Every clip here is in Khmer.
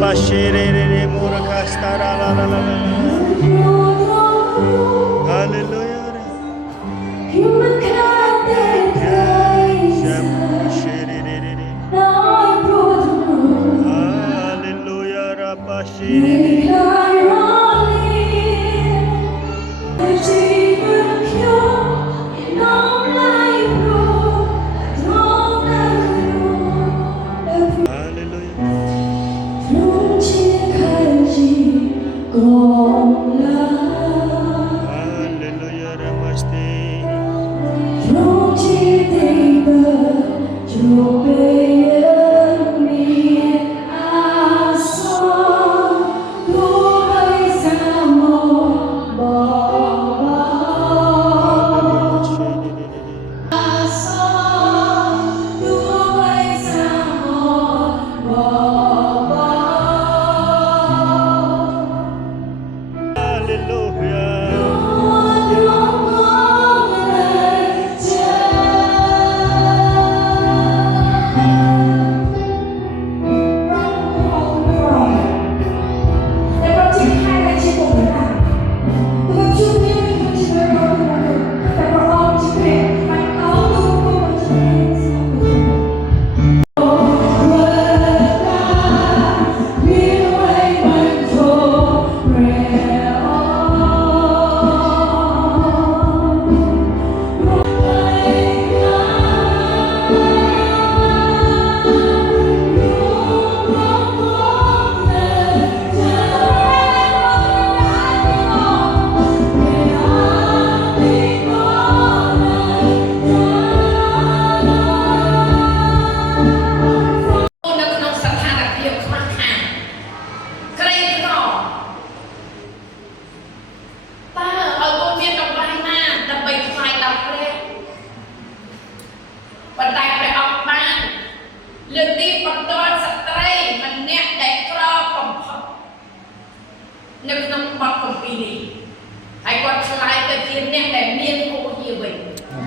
Bashere Murakastara la la la la. Hallelujah. Hallelujah. Rabashiri.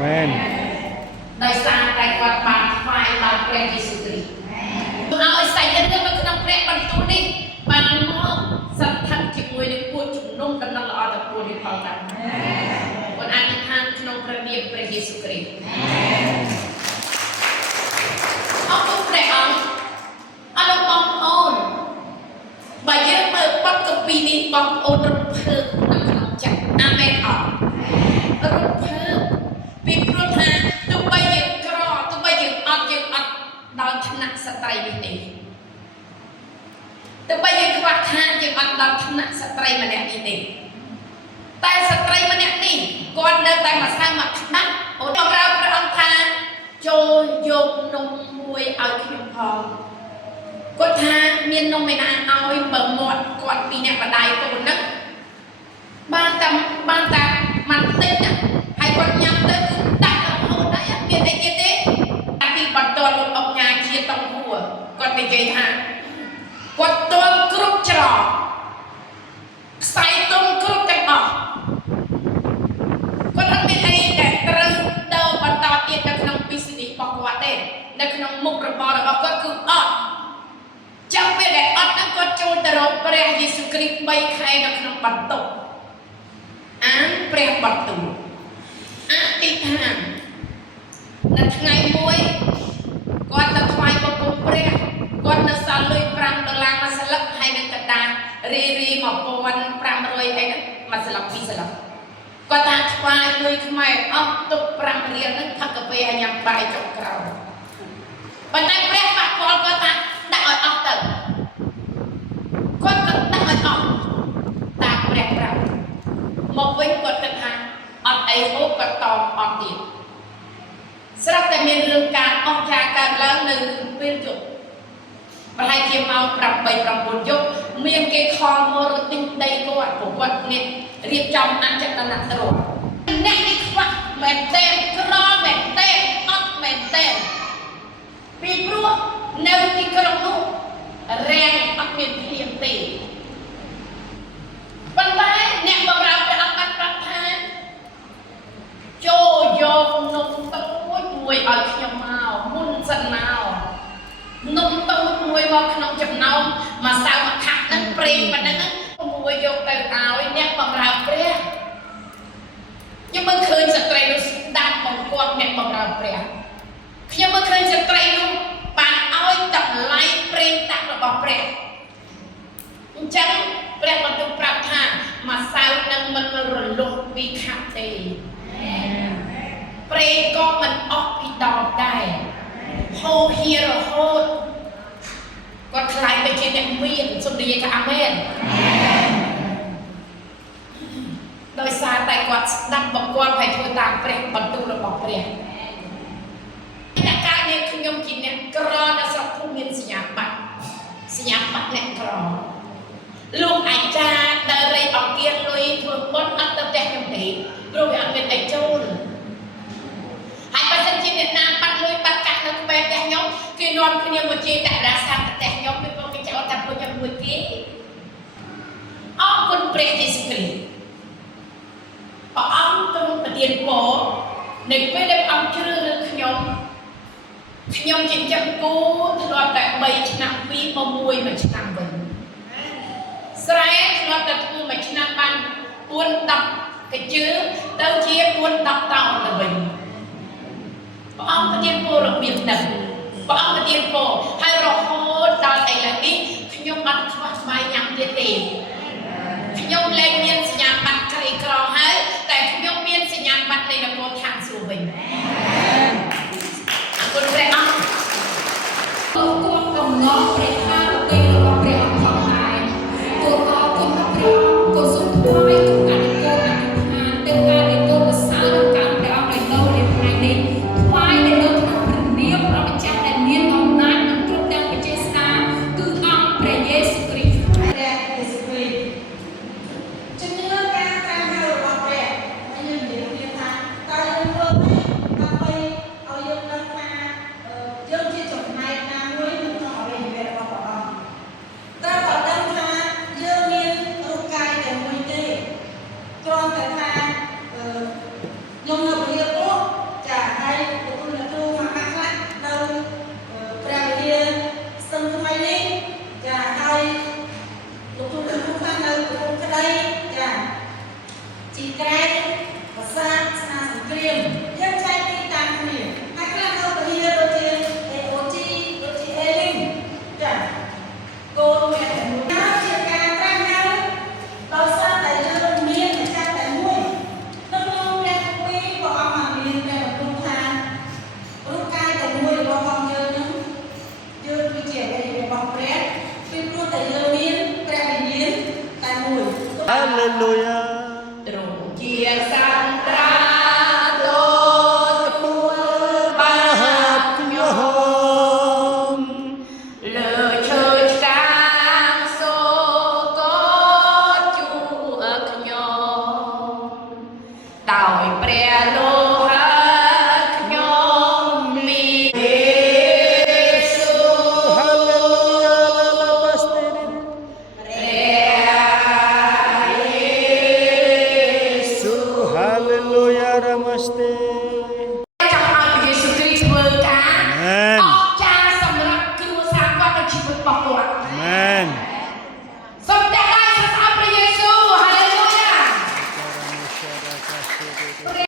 Amen. ដោយសារតែគាត់បានថ្វាយដល់ព្រះយេស៊ូវគ្រីស្ទឲ្យសាច់រឿងនៅក្នុងព្រះបន្ទូលនេះបានមកស្ថិតជាមួយនឹងពួកជំនុំដំណឹងល្អដល់ពួកនេះផងដែរគាត់អធិដ្ឋានក្នុងព្រះនាមព្រះយេស៊ូវគ្រីស្ទអរគុណព្រះអង្គអរគុណបងប្អូនបើយើងមើលបទគម្ពីរនេះបងប្អូនរំភើបនៅក្នុងចិត្តអាមែនអររំភើបពីព្រោះថាទោះបីយើងក្រទោះបីយើងអត់ដល់ឋានៈស្ត្រីនេះទេទោះបីយើងខ្វះខាតយើងអត់ដល់ឋានៈស្ត្រីម្នាក់នេះទេតែស្ត្រីម្នាក់នេះគាត់នៅតែមកស្អាតមកខ្ដាស់អូនក្រៅព្រះអង្គថាចូលយកនំមួយឲ្យខ្ញុំផងគាត់ថាមាននំឯណាឲ្យបើមាត់គាត់ពីអ្នកបដាយកូនហ្នឹងបានតែមិនតិចណាហើយគាត់ញ៉ាំទៅដាក់រហូតដែរមានអីទៀតទេអាទីបន្តលោកអុកញ៉ាជាតង់ហួរគាត់និយាយថាគាត់ទាល់គ្រប់ច្រកខ្សែទុំគ្រប់ទាំងអស់គាត់អត់មានអីដែលត្រូវដើរបន្តទៀតនៅក្នុងពិធីរបស់គាត់ទេនៅក្នុងមុខរបររបស់គាត់គឺអត់ចាំពេលដែលអត់នឹងគាត់ចូលទៅរកព្រះយេស៊ូវគ្រីស្ទ3ខែនៅក្នុងបន្ទប់អានព្រះបន្ទូលអធិដ្ឋាននៅថ្ងៃមួយគាត់ទៅថ្វាយបង្គំព្រះគាត់នៅសល់លុយ$5មួយស្លឹកហើយនឹងកណ្ដាលរី1500អីហ្នឹងមួយស្លឹក2ស្លឹកគាត់ថាថ្វាយលុយខ្មែរអស់ទុក5រៀលហ្នឹងផឹកកាហ្វេឲ្យញ៉ាំបាយចុងក្រោយប៉ុន្តែព្រះបាក់ពលគាត់ថាដាក់ឲ្យអស់ទៅគាត់ក៏ដាក់ឲ្យអស់តាមព្រះប្រាប់មកវិញគាត់គិតថាអត់អីហូបគាត់តមអត់ទៀតស្រាប់តែមានរឿងការអស្ចារ្យកើតឡើងនៅពេលយប់ប្រហែលជាម៉ោង8 9យប់មានគេខលមករត់ទិញដីគាត់ព្រោះគាត់នេះរៀបចំអចតនទ្រព្យអ្នកនេះខ្វះមែនទេក្រមែនទេអត់មែនទេពីព្រោះនៅទីក្រុងនោះរាំងអត់មានភ្លៀងទេប៉ុន្តែអ្នកបម្រើព្រះអង្គបានប្រាប់ថាចូលយកនំតូចមួយឲ្យខ្ញុំមកមុនសិនមកនំតូចមួយមកក្នុងចំណោមមួយសៅ ពីខាត់ទេប្រេងក៏មិនអស់ពីដបដែរហូរហៀរហូតគាត់ខ្លាយទៅជាអ្នកមានសំដីថាអាមែនដោយសារតែគាត់ស្ដាប់បកគាត់ហើយធ្វើតាមព្រះបន្ទូលរបស់ព្រះអ្នកការនេះខ្ញុំជាអ្នកក្រនៅស្រុកភូមិមានសញ្ញាបត្រអ្នកក្រលោកអាចារ្យដើររៃអង្គាលុយធ្វើបុណ្យអត់ទៅផ្ទះខ្ញុំទេព្រោះវាអត់មានអីចូលហើយបើសិនជាអ្នកណាបាត់លុយបាត់កាក់នៅក្បែរផ្ទះខ្ញុំគេនាំគ្នាមកជេរតារាសាស្ត្រផ្ទះខ្ញុំពីព្រោះគេចោលតែពួកខ្ញុំមួយគេអរគុណព្រះយេស៊ូវគ្រីស្ទព្រះអង្គទ្រង់ប្រទានពរនៅពេលដែលព្រះអង្គជ្រើសរើសខ្ញុំចិញ្ចឹមគោធ្លាប់តែ3ឆ្នាំ2មក1ឆ្នាំវិញស្រែធ្លាប់តែធ្វើមួយឆ្នាំបាន4-10កញ្ជើទៅជា4-10តោនទៅវិញព្រះអង្គប្រទានពររបៀបហ្នឹងព្រះអង្គប្រទានពរហើយរហូតដល់ឥឡូវនេះខ្ញុំអត់ខ្វះស្វាយញ៉ាំទៀតទេខ្ញុំលែងមានសញ្ញាបត្រក្រីក្រហើយតែខ្ញុំមានសញ្ញាបត្រនៃនគរឋានសួគ៌វិញអរគុណព្រះអង្គអរគុណកំណត់ព្រះហារតីរបស់ព្រះអង្គផងដែរគួរអរគុណព្រះអង្គក៏សូមថ្វាយគុំអនុគមអធិដ្ឋានទាំងការដែលគោលសាលកម្មព្រះអង្គឲ្យនៅនៅថ្ងៃនេះថ្វាយនៅក្នុងព្រះនាមព្រះម្ចាស់ដែលមានអំណាចនិងគ្រប់ទាំងវិជាស្តាគឺអង្គព្រះយេស៊ូវគ្រីស្ទជំនឿការតាមហៅរបស់ព្រះហើយយើងនិយាយថាតើយើងធ្វើម៉េចដើម្បីឲ្យយើងដឹងថាយើងជាចំណែកណាមួយនៅក្នុងអរិយវគ្គរបស់ព្រះអង្គត្រូវតែដឹងថាយើងមានរូបកាយតែមួយទេគ្រាន់តែថាខ្ញុំនៅវិហារពោះចាហើយទទួលនៅគ្រូមកខ្លះនៅព្រះវិហារស្ទឹងថ្មីនេះចាហើយលោកគ្រូខ្លះនៅកំពង់ក្ដីចាជីក្រែកភាសាស្នាសង្គ្រាមយើងចែកទីតាំងគ្នាហើយខ្លះនៅវិហារដូចជា AOG ដូចជា Elin ចាគោលមានតែមួយហើយជាការត្រាស់ហៅដោយសារតែយើងមានម្ចាស់តែមួយនៅក្នុងព្រះពីរព្រះអង្គបានមានព្រះបន្ទូលថារូបកាយតែមួយរបស់ផងយើងនឹងយើងគឺជាអរិយរបស់ព្រះពីព្រោះតែយើងមានព្រះវិញ្ញាណតែមួយ Hallelujah. ទ្រង់ជាសន្ត្រាទោទួលបាបខ្ញុំលើឈើឆ្កាងសូក៏ជួខ្ញុំដោយព្រះលោហៈខ្ញុំមានយេស៊ូ Hallelujah, Namaste. ចង់ឲ្យព្រះយេស៊ូវគ្រីស្ទធ្វើការ Amen. អស្ចារ្យសម្រាប់គ្រួសារគាត់និងជីវិតរបស់គាត់ Amen.